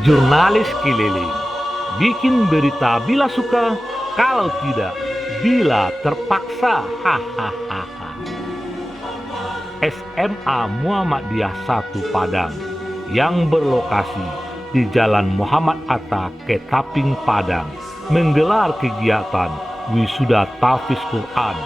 Jurnalis keliling, bikin berita bila suka, kalau tidak, bila terpaksa. Hahaha. SMA Muhammadiyah 1 Padang yang berlokasi di Jalan Muhammad Atta, Ketaping, Padang menggelar kegiatan wisuda tahfiz Quran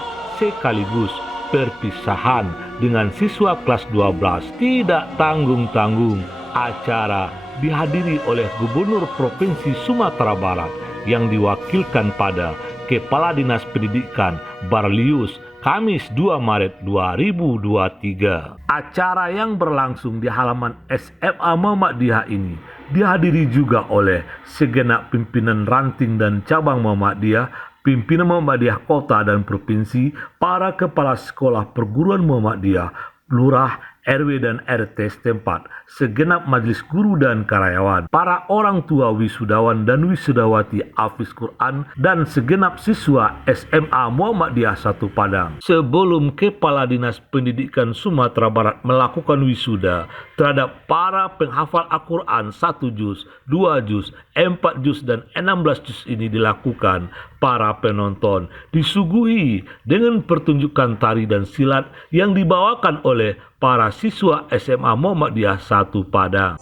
sekaligus perpisahan dengan siswa kelas 12 tidak tanggung-tanggung. Acara dihadiri oleh Gubernur Provinsi Sumatera Barat yang diwakilkan pada Kepala Dinas Pendidikan Barlius Kamis 2 Maret 2023. Acara yang berlangsung di halaman SMA Muhammadiyah ini dihadiri juga oleh segenap pimpinan ranting dan cabang Muhammadiyah, pimpinan Muhammadiyah kota dan provinsi, para kepala sekolah perguruan Muhammadiyah, lurah, RW dan RT setempat, segenap majelis guru dan karyawan, para orang tua wisudawan dan wisudawati Hafiz Quran, dan segenap siswa SMA Muhammadiyah 1 Padang. Sebelum Kepala Dinas Pendidikan Sumatera Barat melakukan wisuda terhadap para penghafal Al-Quran 1 juz, 2 juz, 4 juz, dan 16 juz ini dilakukan, para penonton disuguhi dengan pertunjukan tari dan silat yang dibawakan oleh para siswa SMA Muhammadiyah 1 Padang.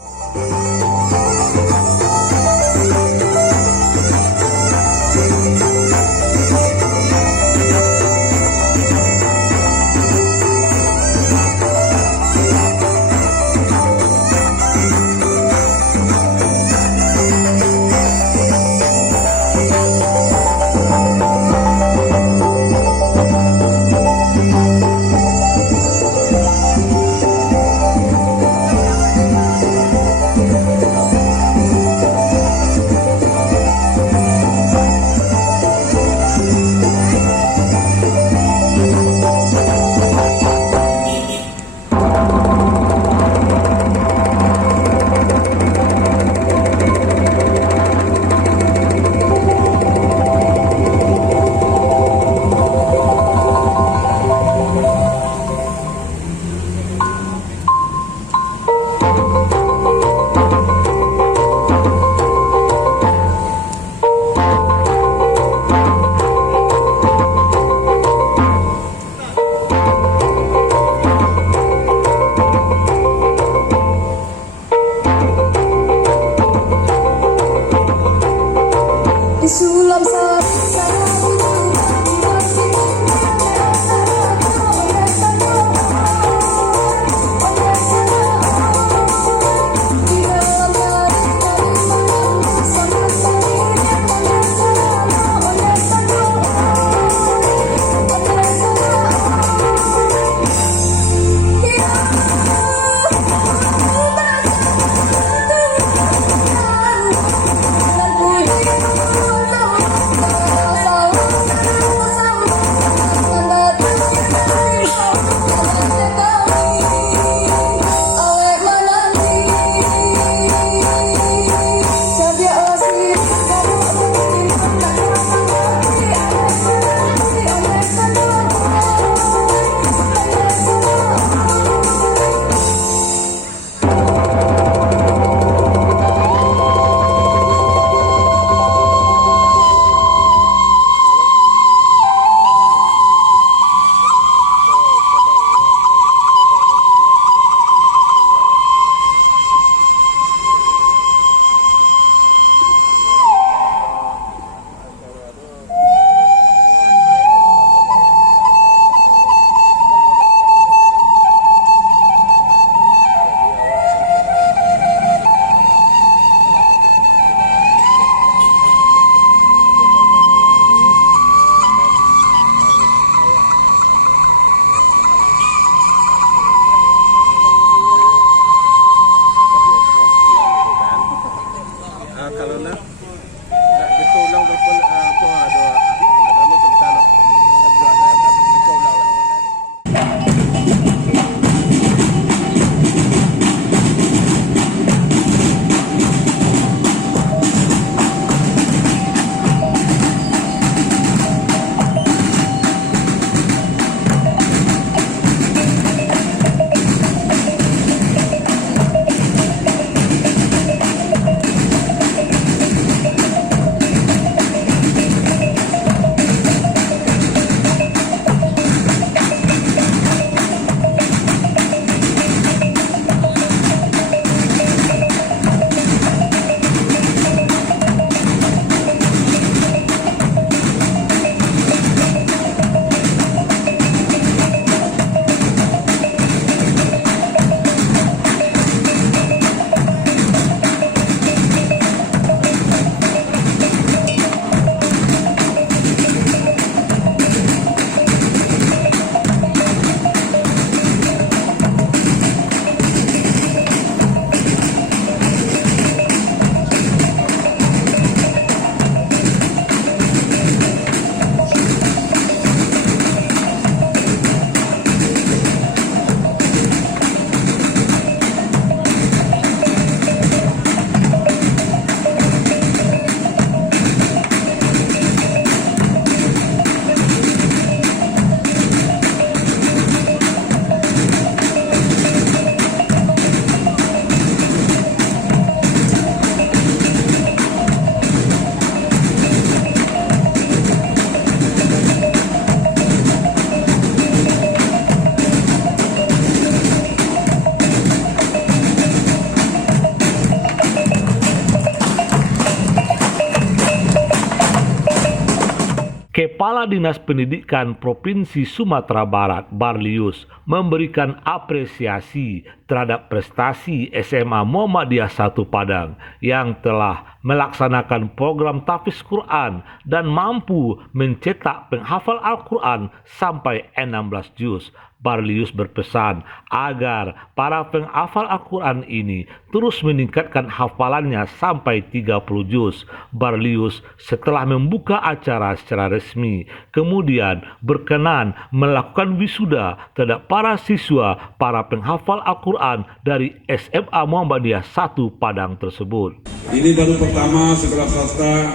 Kepala Dinas Pendidikan Provinsi Sumatera Barat, Barlius, memberikan apresiasi terhadap prestasi SMA Muhammadiyah 1 Padang yang telah melaksanakan program tahfiz Quran dan mampu mencetak penghafal Al-Quran sampai 16 juz. Barlius berpesan agar para penghafal Al-Quran ini terus meningkatkan hafalannya sampai 30 juz. Barlius setelah membuka acara secara resmi, kemudian berkenan melakukan wisuda terhadap para siswa, para penghafal Al-Quran dari SMA Muhammadiyah 1 Padang tersebut. Ini baru pertama sekolah swasta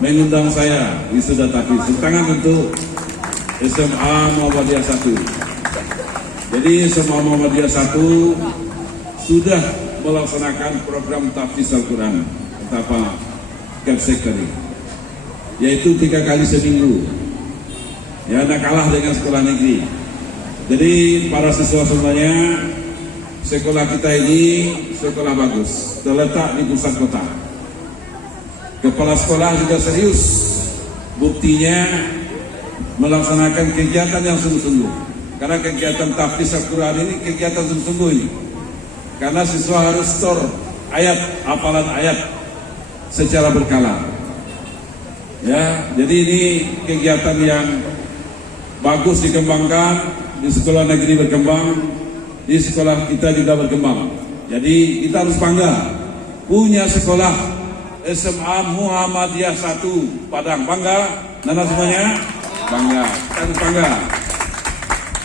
mengundang saya wisuda tahfiz. Tangan untuk SMA Muhammadiyah 1. Jadi SMA Muhammadiyah 1 sudah melaksanakan program tahfiz Al-Quran atau Capsek tadi, yaitu 3 kali seminggu. Ya, tidak kalah dengan sekolah negeri. Jadi para siswa semuanya, sekolah kita ini sekolah bagus, terletak di pusat kota. Kepala sekolah juga serius, buktinya melaksanakan kegiatan yang sungguh-sungguh. Karena kegiatan tahfiz Al-Quran ini kegiatan sungguh-sungguh ini. Karena siswa harus store ayat, hafalan ayat secara berkala. Ya, jadi ini kegiatan yang bagus dikembangkan, di sekolah negeri berkembang, di sekolah kita juga berkembang. Jadi kita harus bangga punya sekolah SMA Muhammadiyah 1 Padang. Bangga, nana semuanya? Bangga, kita harus bangga.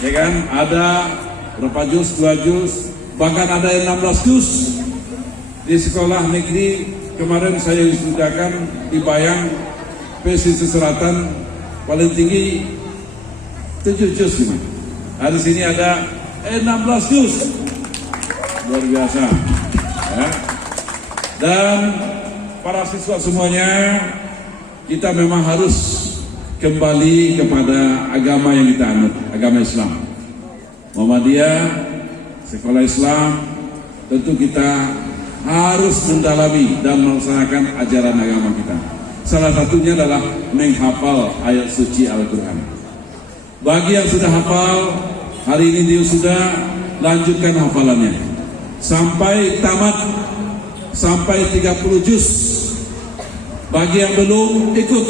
Ya kan, ada berapa juz, 2 juz, bahkan ada yang 16 juz. Di sekolah negeri kemarin saya wisudakan di Bayang, pesisir selatan, paling tinggi 7 juz. Di sini ada 16 juz, luar biasa. Ya. Dan para siswa semuanya, kita memang harus kembali kepada agama yang kita anut, agama Islam. Muhammadiyah, sekolah Islam, tentu kita harus mendalami dan melaksanakan ajaran agama kita. Salah satunya adalah menghafal ayat suci Al-Quran. Bagi yang sudah hafal, hari ini dia sudah lanjutkan hafalannya sampai tamat, sampai 30 juz. Bagi yang belum, ikut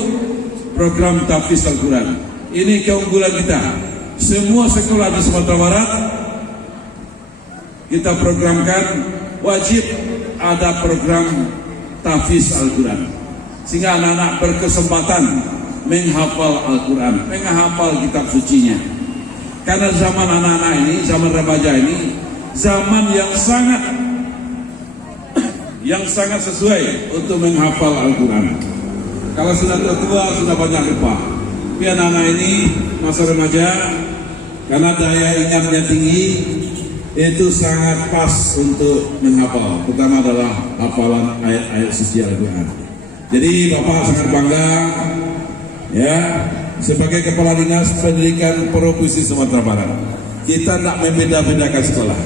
program tahfiz Al-Quran. Ini keunggulan kita. Semua sekolah di Sumatera Barat kita programkan wajib ada program tahfiz Al-Quran, sehingga anak-anak berkesempatan menghafal Al-Quran, menghafal kitab sucinya. Karena zaman anak-anak ini, zaman remaja ini, zaman yang sangat sesuai untuk menghafal Al-Quran. Kalau sudah tua sudah banyak lupa. Tapi anak-anak ini masa remaja, karena daya ingatnya tinggi, itu sangat pas untuk menghafal. Pertama adalah hafalan ayat-ayat suci Al-Quran. Jadi Bapak sangat bangga, ya, sebagai Kepala Dinas Pendidikan Provinsi Sumatera Barat. Kita tidak membeda-bedakan sekolah,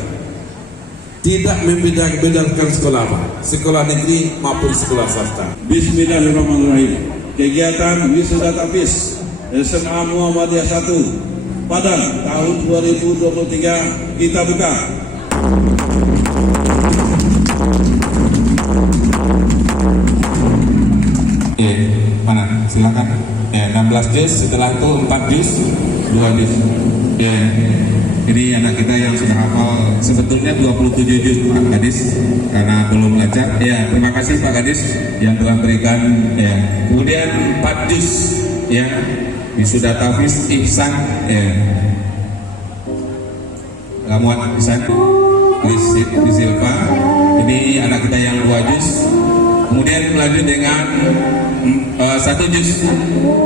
tidak membeda-bedakan sekolah apa, sekolah negeri maupun sekolah swasta. Bismillahirrahmanirrahim. Kegiatan wisuda tahfiz SMA Muhammadiyah 1 Padang tahun 2023 kita buka. Mana? Silakan. 16 juz, setelah itu 4 juz, 2 juz. Jadi anak kita yang sudah hafal sebetulnya 27 juz Pak Kadis, karena belum lancar. Ya, terima kasih Pak Kadis yang telah berikan. Ya. Kemudian 4 juz, ya, wisuda tahfiz Ihsan, ya. Lamuan Ihsan di Silva. Ini anak kita yang 2 juz. Kemudian lanjut dengan 1 juz.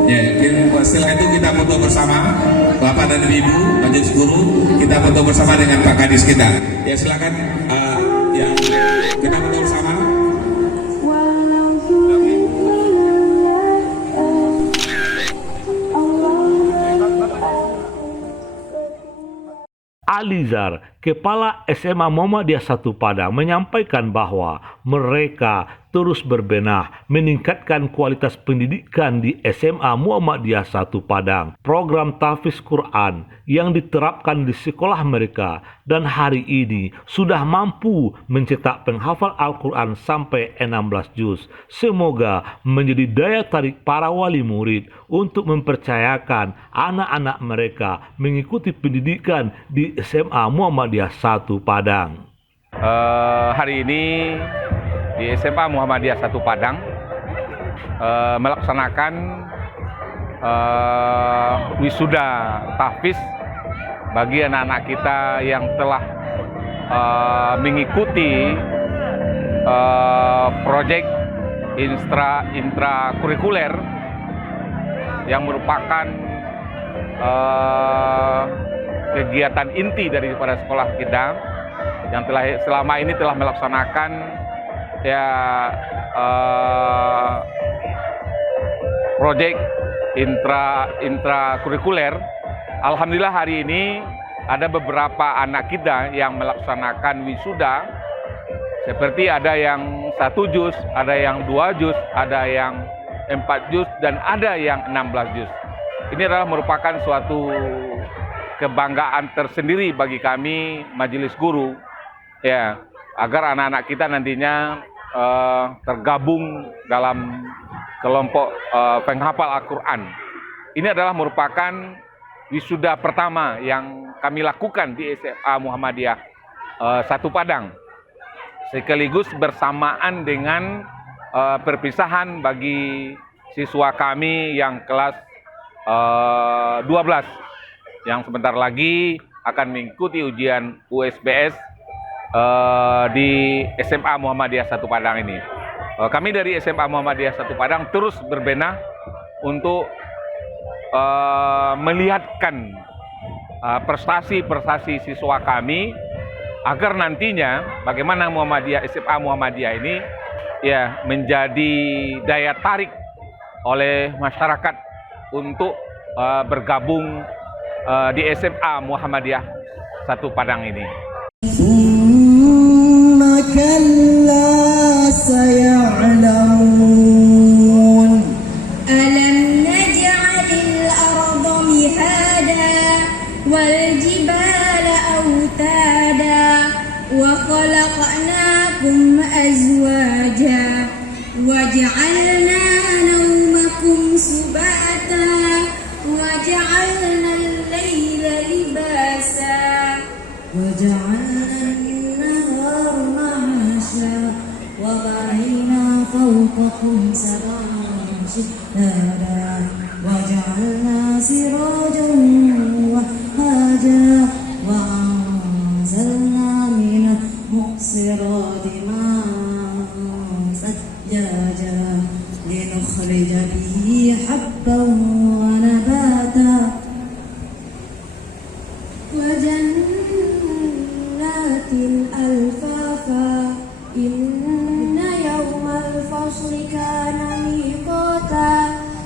Ya, setelah itu kita foto bersama, Bapak dan Ibu, majelis guru, kita foto bersama dengan Pak Kadis kita. Ya silakan, ya kita foto bersama. Alizar, Kepala SMA Muhammadiyah 1 Padang, menyampaikan bahwa mereka terus berbenah meningkatkan kualitas pendidikan di SMA Muhammadiyah 1 Padang. Program tahfiz Quran yang diterapkan di sekolah mereka dan hari ini sudah mampu mencetak penghafal Al-Quran sampai 16 juz. Semoga menjadi daya tarik para wali murid untuk mempercayakan anak-anak mereka mengikuti pendidikan di SMA Muhammadiyah 1 Padang. Hari ini di SMA Muhammadiyah 1 Padang melaksanakan wisuda tahfiz bagi anak-anak kita yang telah mengikuti proyek intrakurikuler yang merupakan kegiatan inti daripada sekolah kita yang selama ini telah melaksanakan proyek intrakurikuler. Alhamdulillah hari ini ada beberapa anak kita yang melaksanakan wisuda, seperti ada yang 1 juz, ada yang 2 juz, ada yang 4 juz, dan ada yang 16 juz. Ini adalah merupakan suatu kebanggaan tersendiri bagi kami Majelis Guru, ya, agar anak-anak kita nantinya tergabung dalam kelompok penghafal Al-Quran. Ini adalah merupakan wisuda pertama yang kami lakukan di SMA Muhammadiyah 1 Padang, sekaligus bersamaan dengan perpisahan bagi siswa kami yang kelas 12 yang sebentar lagi akan mengikuti ujian USBS di SMA Muhammadiyah 1 Padang ini. Kami dari SMA Muhammadiyah 1 Padang terus berbenah untuk melihatkan prestasi-prestasi siswa kami agar nantinya bagaimana SMA Muhammadiyah ini ya menjadi daya tarik oleh masyarakat untuk bergabung di SMA Muhammadiyah 1 Padang ini. والجبال أوتادا وخلقناكم أزواجا وجعلنا نومكم سباتا وجعلنا الليل لباسا وجعلنا النهار معاشا وبنينا فوقكم سبعا شدادا وجعلنا سراجا وهاجا وأنزلنا من المعصرات ماء ثجاجا لنخرج به حبا ونباتا وجنات ألفافا إن يوم الفصل كان ميقاتا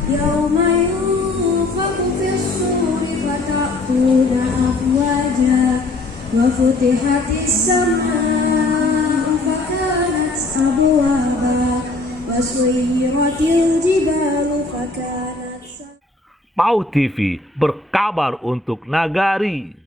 يوم ينفخ في الصور فتأتون أفواجا وفتحت السماء فكانت أبوابا وسيرت الجبال فكانت PAU TV berkabar untuk Nagari.